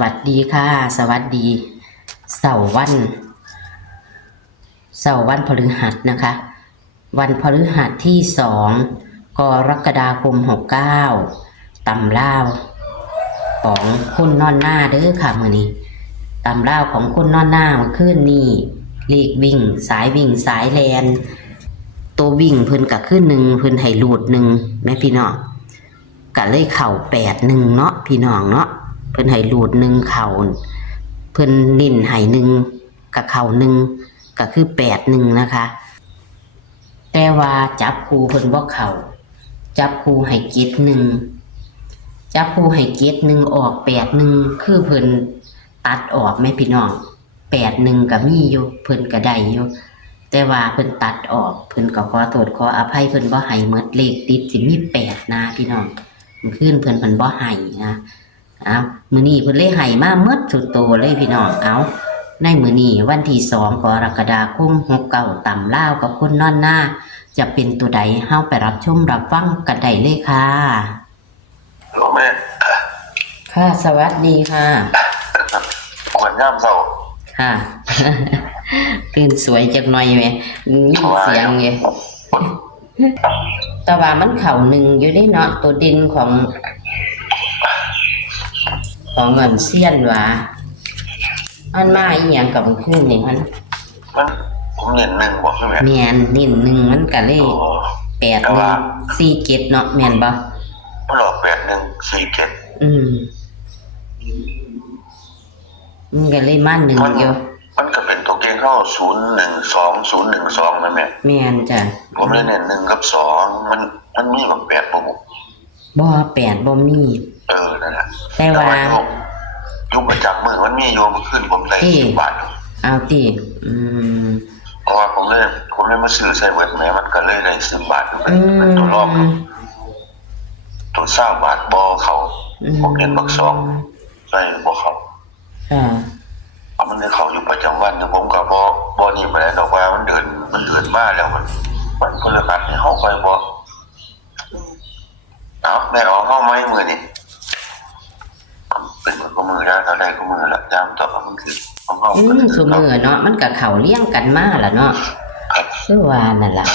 วัสดีค่ะสวัสดีเสาร์วันพฤหัสนะคะ วันพฤหัสที่2 กรกฎาคม69ตำล่าวของคุณนอนหน้าเด้อค่ะมื้อนี้ตำล่าวของคุณนอนหน้าเมื่อคืนนี้เลขวิ่งสายแลนตัววิ่งเพิ่นก็คือ1เพิ่นให้รูด1แม่พี่น้องก็เลยเข้า81เนาะพี่น้องเนาะเพิ่นให้รูด1เข้าเพิ่นเน้นให้1ก็เข้า1ก็คือ81นะคะแต่ว่าจับคู่เพิ่นบ่เข้าจับคู่ให้จับคู่ให้1ออก81คือเพิ่นตัดออกแม่พี่น้อง81ก็มีอยู่เพิ่นก็ได้อยู่แต่ว่าเพิ่นตัดออกเพิ่นก็ขอโทษขออภัยเพิ่นบ่ให้หมดเลขติดสิมี8นะพี่น้องมื้อคืนเพิ่นบ่ให้นะมื้อนี้เพิ่นเลยให้มาหมดสุดโตเลยพี่น้องเอาในมื้อนี้วันที่2 กรกฎาคม69ตำลาวกับคุณนอนหน้าจะเป็นตัวใดเฮาไปรับชมรับฟังกันได้เลยค่ะหรอแม่ค่ะสวัสดีค่ะกวนย่ามเศร้าค่ะ ตื่นสวยจักหน่อยแหมมีเสียงไงแต่ว่ามันเข้า1อยู่ได้เนาะตัวดินของเงินเซียนว่ามันมาอีหยังกับมันขึ้นนี่มันผมเห็น1บอกใช่ไหมแม่นนิ่น1มันก็เลย8147เนาะแม่นบ่มันออก8147มันก็เลยมา1อยู่มันก็เป็นตัวเก่งเข้า012นั่นแหละแม่นจ้ะผมเลยเน้น1กับ2มันมีแบบ8บ่8บ่มีนั่นแหละแต่ว่ายุคประจำมือมันมีโยมขึ้นผมได้10 บาทเอาติเพราะว่าผมเลยมาซื้อใส่เบิดแม่มันก็เลยได้10 บาทเป็นตัวรอบตัว20 บาทบ่เข้าผมเน้นบัก2ใส่บ่เข้ามันได้เข้าอยู่ประจำวันนะผมก็บ่นี่ไปแล้วดอกว่ามันเดินมาแล้วมันพลการให้เฮาไปบ่แม่เอาเฮาไหมมื้อนี้เป็นมือนะตอนแรกก็มือละยามต่อมันคือของเฮาคือมือเนาะมันก็เข้าเลี้ยงกันมาล่ะเนาะคือว่านั่นล่ะ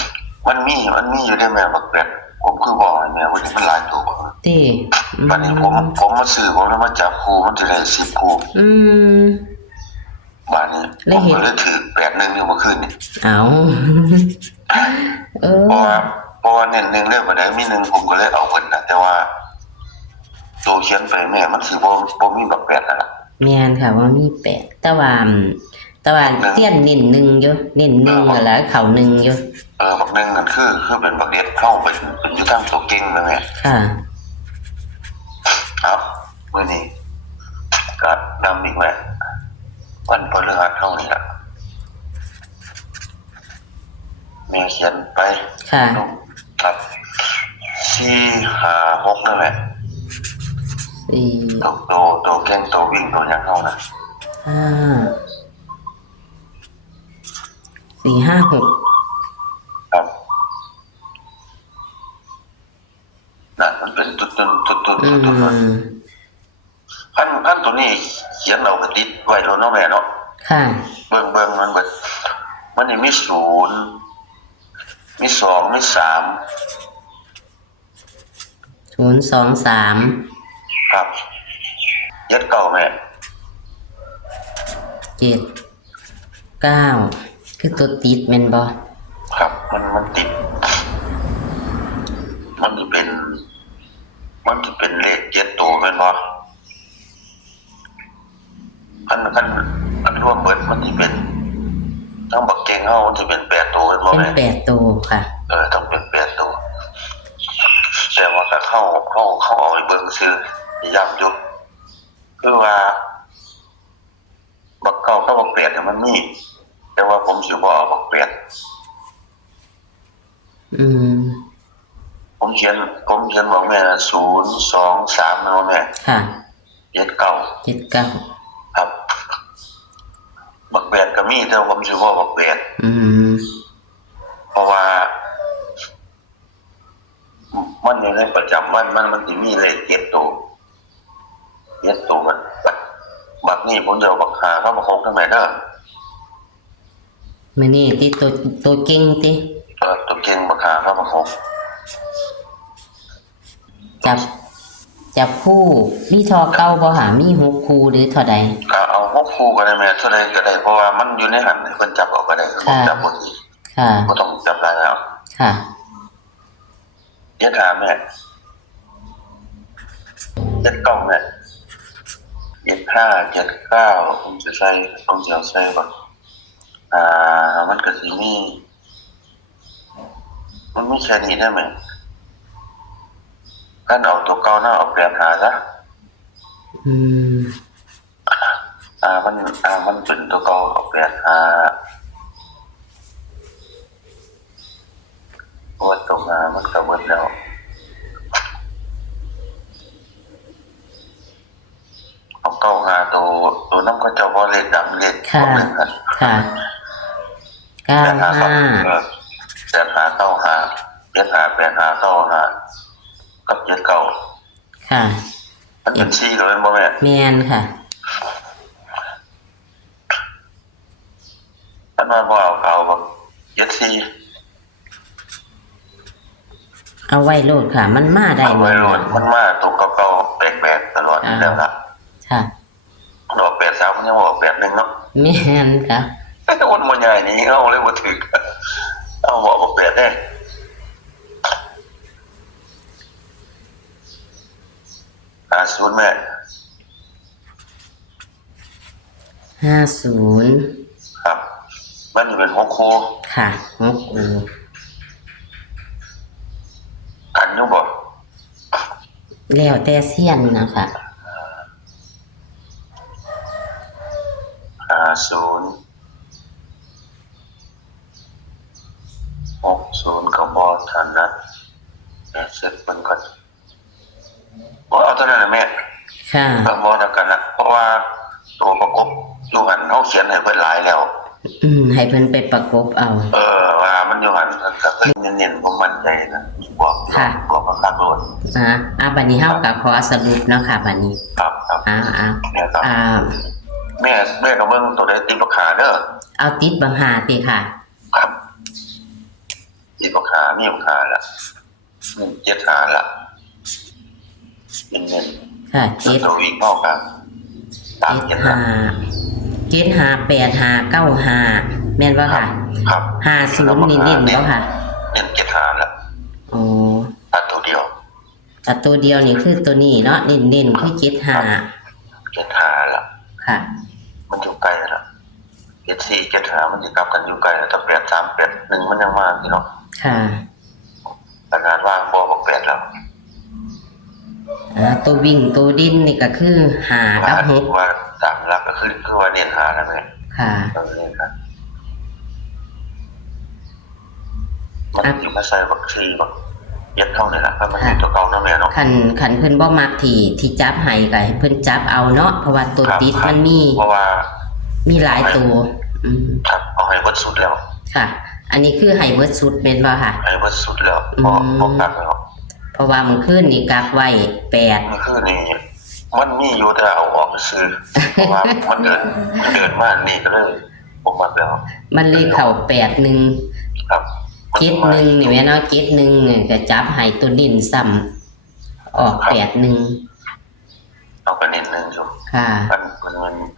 มันมีอยู่ได้แม่บักเป็ดผมคือบอกให้แม่ว่ามันหลายตัวติบัดนี้ผมมาซื้อผมแล้วมาจับคู่มันจะได้10 คู่บัดนี้ผมก็เลยถือ81อยู่เมื่อคืนนี่เอาเพราะว่าเน้น1เลยบ่ได้มี1ผมก็เลยเอาเบิดนะแต่ว่าตัวเขียนไปแม่มันสิบ่มีบัก8นั่นล่ะแม่นค่ะว่ามี8แต่ว่าเตี้ยนเน้น1อยู่เน้น1แล้วเข้า1อยู่บัก1นั่นคือเป็นบักเด็ดเข้าเป็นอยู่ทางตัวเก่งนะแม่ค่ะครับมื้อนี้ก็นำอีกแม่วันพฤหัสเท่านี้ล่ะแม่เขียนไปค่ะครับ4 5 6นั่นแหละตัวเก่งตัววิ่งตัวยังเข้านะ4 5 6ครับนั่นมันเป็นตุนขั้นตัวนี้เขียนเราติดไว้แล้วเนาะแม่เนาะค่ะเบิ่งมันนี่มี0มี2มี3 0 2 3ครับ7 9แม่7 9คือตัวติดแม่นบ่ครับมันติดมันจะเป็นเลข7 ตัวแม่นบ่อันรวมเบิดมันสิเป็นทั้งบักเก่งเฮามันสิเป็น8 ตัวแม่นบ่เป็น8 ตัวค่ะต้องเป็น8 ตัวแต่ว่าก็เข้าเอาไปเบิ่งซื่อย้ำอยู่คือว่าบักเก่ากับบัก8เนี่ยมันมีแต่ว่าผมสิบ่เอาบัก8ผมเขียนบอกแม่0 2 3นะแม่ค่ะ7 9ครับบัก8ก็มีแต่ผมสิบ่บัก8เพราะว่ามันอยู่ในประจำวันมันสิมีเลข7 ตัว7 ตัวมัน นี้ผมจะเอาบักหาเข้ามาคงทำไมเด้อ มื้อนี้ติตัวเก่งติ ตัวเก่งบักหาเข้ามาคง จับคู่มีทอเก่าบ่หามี6คู่หรือเท่าใด ก็เอาพวกครูก็ได้แม่เท่าใดก็ได้เพราะว่ามันอยู่ในหันเพิ่นจับเอาก็ได้ผมจับบ่ดี ค่ะ บ่ต้องจับได้แล้ว ค่ะ เฮ็ดหาแม่เฮ็ดเก้าแม่เฮ็ดห้าเฮ็ดเก้าผมจะใส่ต้องจะใส่บ่มันก็สิมีมันมีแค่นี้ได้ไหมถ้าเอาตัวเก่านะเอาแปลหาซะ อืม มันเป็นตัวเก่าเอาแปลหาโอ้ยตรงมามันก็หมดแล้วเอาเก้าหาตัวน้ำก็จะบ่เลขดำเลข ค่ะ หนึ่งกัน ค่ะ แปดหาเก้าแปดหาเก้าหาเจ็ดหาแปดหาเก้าหากับเจ็ดเก้า ค่ะ มันเป็นชี้เลยบ่แม่ แม่นค่ะ ท่านมาบ่เอาบ่เจ็ดชี้ เอาไว้โลดค่ะ มันมาได้ เอาไว้โลดมันมาตรงเก่าๆแปลกๆตลอดอยู่แล้วล่ะ ค่ะ ดอก83มันยังบ่ออก81เนาะ แม่นค่ะ แต่คนบ่ใหญ่นี่เอาเลยบ่ถึกเอาบ่ออก8ได้50แม่ 50 ครับมันอยู่เป็น6คู่ ค่ะ6คู่ กันอยู่บ่ แล้วแต่เซียนนะคะ 50 60ก็บ่ทันนะเสร็จมันก็บ่เอาเท่านั้นแหละแม่ ค่ะ ก็บ่เท่ากันนะเพราะว่าตัวประกบอยู่หันเฮาเขียนให้เพิ่นหลายแล้ว ให้เพิ่นไปประกบเอา ว่ามันอยู่หันก็เคยเน้นๆผมมั่นใจนะบอก ค่ะ บอกมันตั้งโลด บัดนี้เฮาก็ขอสรุปเนาะค่ะบัดนี้ ครับครับ เนี่ยครับ แม่ก็เบิ่งตัวได้ติดราคาเด้อ เอาติดบังหาติค่ะ ครับติดราคามีราคาละ7หาละเน้น ค่ะ ๆตัววิ่งเท่ากันตาม7หา 7 แม่นบ่ค่ะ ครับ 50นี่เน้นบ่ค่ะ เน้น7หาละ โอ้ ตัดตัวเดียว แต่ตัวเดียวนี่คือตัวนี้เนาะเน้นๆคือ75 7หาละ ค่ะ มันอยู่ไกลละ74 7หามันสิกลับกันอยู่ไกลแล้วแต่8 3 8 1มันยังมาพี่เนาะ ค่ะ ขนาดว่างบ่บอก8แล้ว ตัววิ่งตัวดิ้นนี่ก็คือ5กับ ว่าตามหลักก็คือว่าเน้นหาแล้วไง 6ค่ะ ครับมันอยู่มาใส่บักซีบักเย็ดเข้าเลยล่ะเพราะมันเป็นตัวเก่าเนาะแม่เนาะ คันเพิ่นบ่มักที่จับให้ก็ให้เพิ่นจับเอาเนาะเพราะว่าตัวติดมันมี เพราะว่า มีหลายตัวครับเอาให้วัดสุดแล้ว ค่ะ อันนี้คือให้เบิดสุดแม่นบ่ค่ะ ให้วัดสุดแล้วพอกักแล้ว เพราะว่ามันขึ้นนี่กักไว้8 นี่คือนี่มันมีอยู่แต่เอาออกไปซื้อเพราะว่ามันเดินมานี่ก็เลยผมมาแล้ว มันเลยเข้า81 ครับ เจ็ดหนึ่งนี่แม่เนาะ71เนี่ยก็จับให้ตัวนิ่นซ้ำออก81 เอาไปนิดนึงอยู่ ค่ะ มัน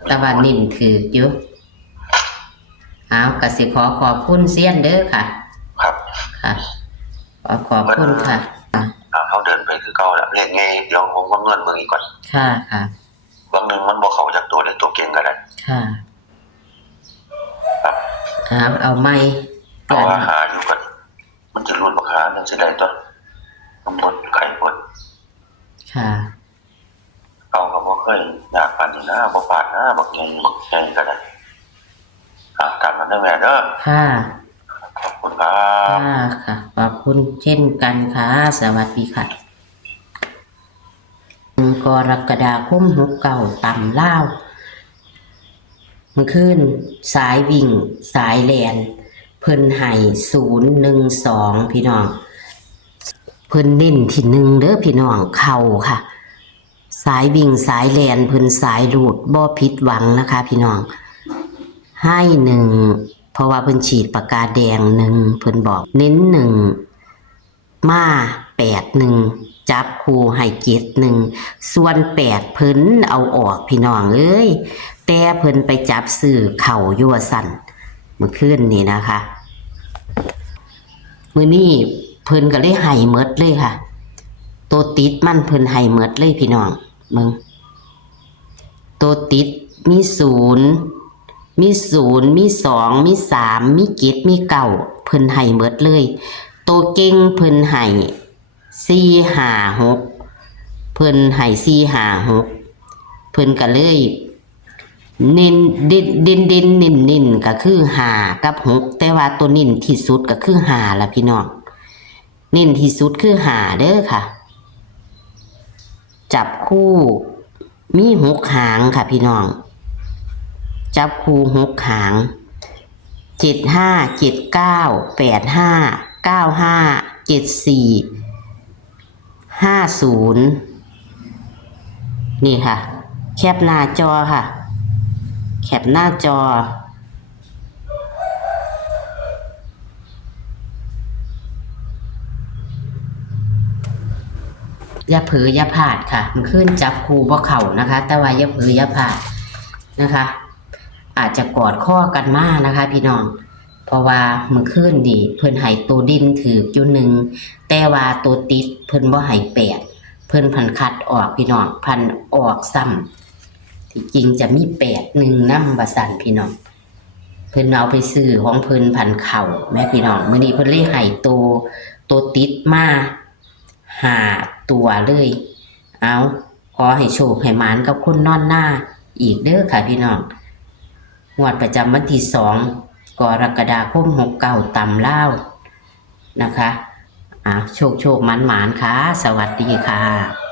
แต่ว่านิ่นถืออยู่เอาก็สิขอบคุณเซียนเด้อค่ะ ครับ ค่ะขอบคุณค่ะ เขาเดินไปคือเก่าแล้วเรียกไงเดี๋ยวผมก็เงินเมืองอีกก่อน ค่ะค่ะ บางหนึ่งมันบอกเขาจากตัวเลยตัวเก่งก็ได้ ค่ะ ครับ เอาไม้ เอาอาหารอยู่กันมันจะรุนราคาหนึ่งสิได้ต้นกำหนดไข่หมด ค่ะ เอากับว่าเคยอยากปันที่หน้าบอกปาดหน้าบอกไงก็ได้ตามมันได้แม่เด้อ ค่ะ ขอบคุณครับ ค่ะขอบคุณเช่นกันค่ะ สวัสดีค่ะกรกฎาคม69ต่ำเล่าวมันขึ้นสายวิ่งสายแลนเพิ่นให้012พี่น้องเพิ่นเน้นที่1เด้อพี่น้องเข่าค่ะ สายวิ่งสายแลนเพิ่นสายรูดบ่ผิดหวังนะคะ พี่น้องให้หนึ่งเพราะว่าเพิ่นฉีดปากกาแดงหนึ่งเพิ่นบอกเน้นหนึ่งมา81จับคู่ให้71ส่วน8เพิ่นเอาออกพี่น้องเอ้ยแต่เพิ่นไปจับซื้อเข่ายั่วสั่นเมื่อคืนนี้นะคะมื้อนี้เพิ่นก็เลยให้หมดเลยค่ะตัวติดมันเพิ่นให้หมดเลยพี่น้องมึงตัวติดมี0มี0มี2มี3มี7มี9เพิ่นให้หมดเลยตัวเก่งเพิ่นให้4 5 6เพิ่นให้4 5 6เพิ่นก็เลยเน้นเน้นก็คือ5กับ6แต่ว่าตัวเน้นที่สุดก็คือ5ล่ะพี่น้องเน้นที่สุดคือ5เด้อค่ะจับคู่มี6หางค่ะพี่น้องจับคู่6หาง75 79 85 95 74 50นี่ค่ะแคปหน้าจอค่ะแคปหน้าจออย่าเผลออย่าพลาดค่ะมันขึ้นจับคูบ่เข่านะคะแต่ว่าอย่าเผลออย่าพลาดนะคะอาจจะกอดข้อกันมากนะคะพี่น้องเพราะว่ามือขึ้นดีเพิ่นให้ตัวดินถืออยู่1แต่ว่าตัวติดเพิ่นบ่ให้8เพิ่นพันคัดออกพี่น้องพันออกซ้ำที่จริงจะมี8 1นำว่าซั่นพี่น้องเพิ่นเอาไปซื้อของเพิ่นพันเข่าแม่พี่น้องมื้อนี้เพิ่นเลยให้ตัวติดมา5ตัวเลยเอาขอให้โชคให้หมานกับคุณนอนหน้าอีกเด้อค่ะพี่น้องงวดประจำวันที่2กรกฎาคม69ตำลาวนะคะโชคหมานค่ะสวัสดีค่ะ